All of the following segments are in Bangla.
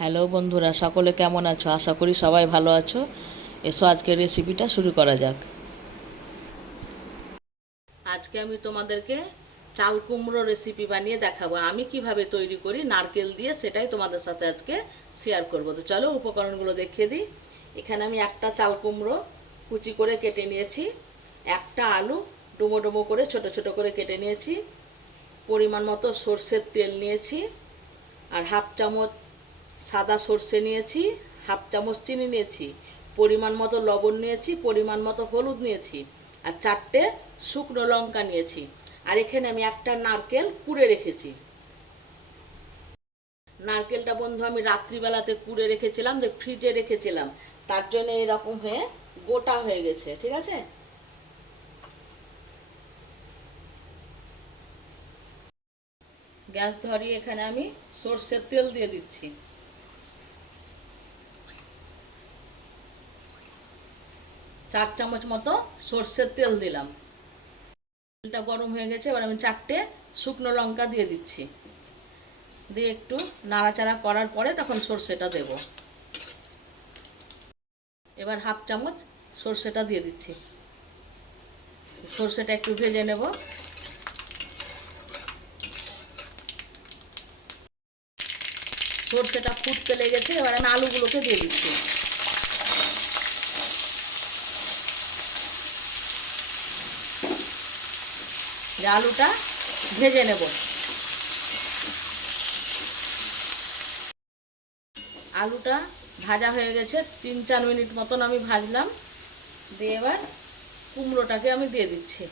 হ্যালো বন্ধুরা, সকলে কেমন আছো? আশা করি সবাই ভালো আছো। এসো আজকের রেসিপিটা শুরু করা যাক। আজকে আমি তোমাদেরকে চাল কুমড়ো রেসিপি বানিয়ে দেখাবো। আমি কীভাবে তৈরি করি, নারকেল দিয়ে সেটাই তোমাদের সাথে আজকে শেয়ার করব। তো চলো উপকরণগুলো দেখিয়ে দিই। এখানে আমি একটা চাল কুমড়ো কুচি করে কেটে নিয়েছি। একটা আলু ডুমো ডুমো করে ছোট ছোট করে কেটে নিয়েছি। পরিমাণ মতো সর্ষের তেল নিয়েছি। আর হাফ চামচ সাদা সর্ষে নিয়েছি হাফ চামচ চিনি নিয়েছি, পরিমাণ মতো লবণ নিয়েছি, পরিমাণ মতো হলুদ নিয়েছি আর চারটে শুকনো লঙ্কা নিয়েছি। আর এখানে আমি একটা নারকেল কুড়ে রেখেছি। নারকেলটা বন্ধু আমি রাত্রিবেলাতে কুড়ে রেখেছিলাম, যে ফ্রিজে রেখেছিলাম। তার জন্য এরকম হয়ে গোটা হয়ে গেছে, ঠিক আছে? গ্যাস ধরিয়ে এখানে আমি সর্ষের তেল দিয়ে দিচ্ছি। চার চামচ মতো সর্ষের তেল দিলাম। তেলটা গরম হয়ে গেছে, এবার আমি চারটে শুকনো লঙ্কা দিয়ে দিচ্ছি। দিয়ে একটু নাড়াচাড়া করার পরে তখন সর্ষেটা দেব। এবার হাফ চামচ সর্ষেটা দিয়ে দিচ্ছি। সর্ষেটা একটু ভেজে নেব। সর্ষেটা ফুটতে লেগেছে, এবার আমি আলুগুলোকে দিয়ে দিচ্ছি। যে আলুটা ভেজে নেব। আলুটা ভাজা হয়ে গেছে, তিন চার মিনিট মতন আমি ভাজলাম। দিয়ে এবার কুমড়োটাকে আমি দিয়ে দিচ্ছি।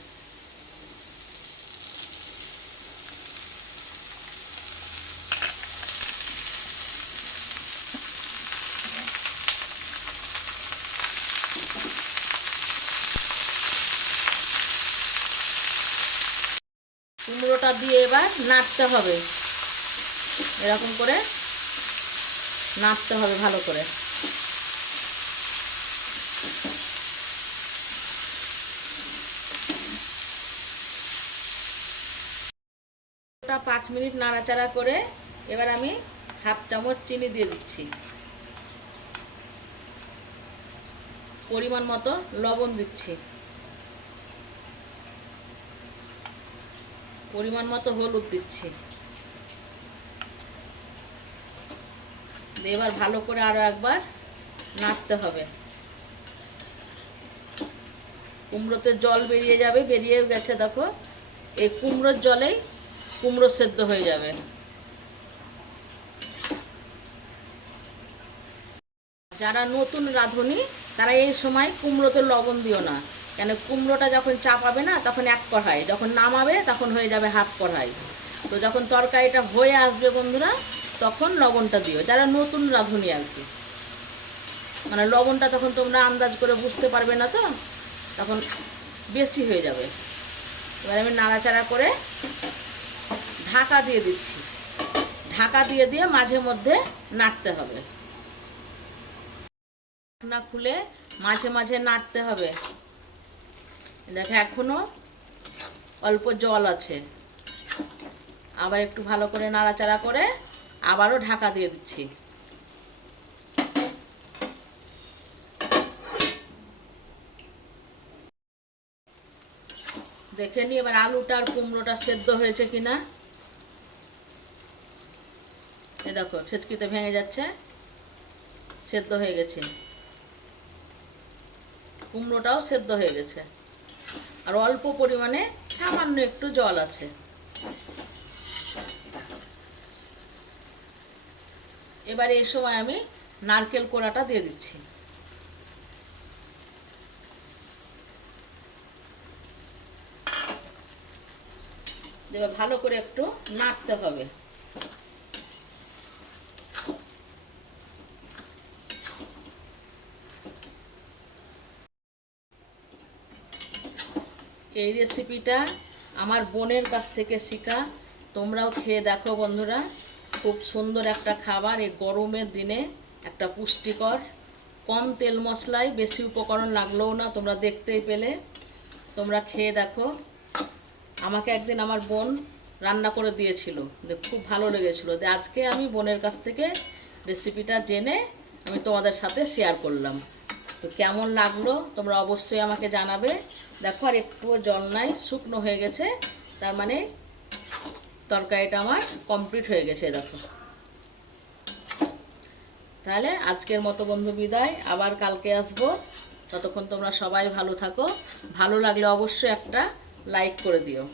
কুমড়োটা দিয়ে এবার নাড়তে হবে। এরকম করে নাড়তে হবে ভালো করে। ওটা পাঁচ মিনিট নাড়াচাড়া করে এবার আমি হাফ চামচ চিনি দিয়ে দিচ্ছি। পরিমাণ মতো লবণ দিচ্ছি। পরিমাণ মতো হলুদ দিচ্ছি। এবার ভালো করে আরও একবার নাড়তে হবে। কুমড়োতে জল বেরিয়ে যাবে, বেরিয়ে গেছে দেখো। এই কুমড়োর জলেই কুমড়ো সেদ্ধ হয়ে যাবে। যারা নতুন রাঁধুনি, তারা এই সময় কুমড়োতে লবণ দিও না। কেন কুমড়োটা যখন চাপাবে না, তখন এক কড়াই। যখন নামাবে, তখন হয়ে যাবে হাফ কড়াই। তো যখন তরকারিটা হয়ে আসবে বন্ধুরা, তখন লবণটা দিও। যারা নতুন রাঁধুনি আর কি। মানে লবণটা তখন তোমরা আন্দাজ করে বুঝতে পারবে না তো, তখন বেশি হয়ে যাবে। এবার আমি নাড়াচাড়া করে ঢাকা দিয়ে দিচ্ছি। ঢাকা দিয়ে দিয়ে মাঝে মধ্যে নাড়তে হবে। না খুলে মাঝে মাঝে নাড়তে হবে। দেখো, এখনও অল্প জল আছে। আবার একটু ভালো করে নাড়াচাড়া করে আবারও ঢাকা দিয়ে দিচ্ছি। দেখে নি এবার আলুটা আর কুমড়োটা সেদ্ধ হয়েছে কিনা। এ দেখো, ছেচকিতে ভেঙে যাচ্ছে। সেদ্ধ হয়ে গেছে। কুমড়োটাও সেদ্ধ হয়ে গেছে। আর অল্প পরিমাণে সামান্য একটু জল আছে। এবারে এই সময় আমি নারকেল কোড়াটা দিয়ে দিচ্ছি। এবার ভালো করে একটু নাড়তে হবে। এই রেসিপিটা আমার বোনের কাছ থেকে শেখা। তোমরাও খেয়ে দেখো বন্ধুরা। খুব সুন্দর একটা খাবার এই গরমের দিনে, একটা পুষ্টিকর। কম তেল মশলায় বেশি উপকরণ লাগলেও না, তোমরা দেখতেই পেলে। তোমরা খেয়ে দেখো। আমাকে একদিন আমার বোন রান্না করে দিয়েছিল। খুব ভালো লেগেছিলো। আজকে আমি বোনের কাছ থেকে রেসিপিটা জেনে আমি তোমাদের সাথে শেয়ার করলাম। তো কেমন লাগল? তোমরা অবশ্যই আমাকে জানাবে। দেখো, আর একটুও জল নাই, শুকনো হয়ে গেছে। তার মানে তরকারিটা আমার কমপ্লিট হয়ে গেছে, দেখো। তাহলে আজকের মতো বন্ধু বিদায়। আবার কালকে আসব। ততক্ষণ তোমরা সবাই ভালো থাকো। ভালো লাগলে অবশ্যই একটা লাইক করে দিও।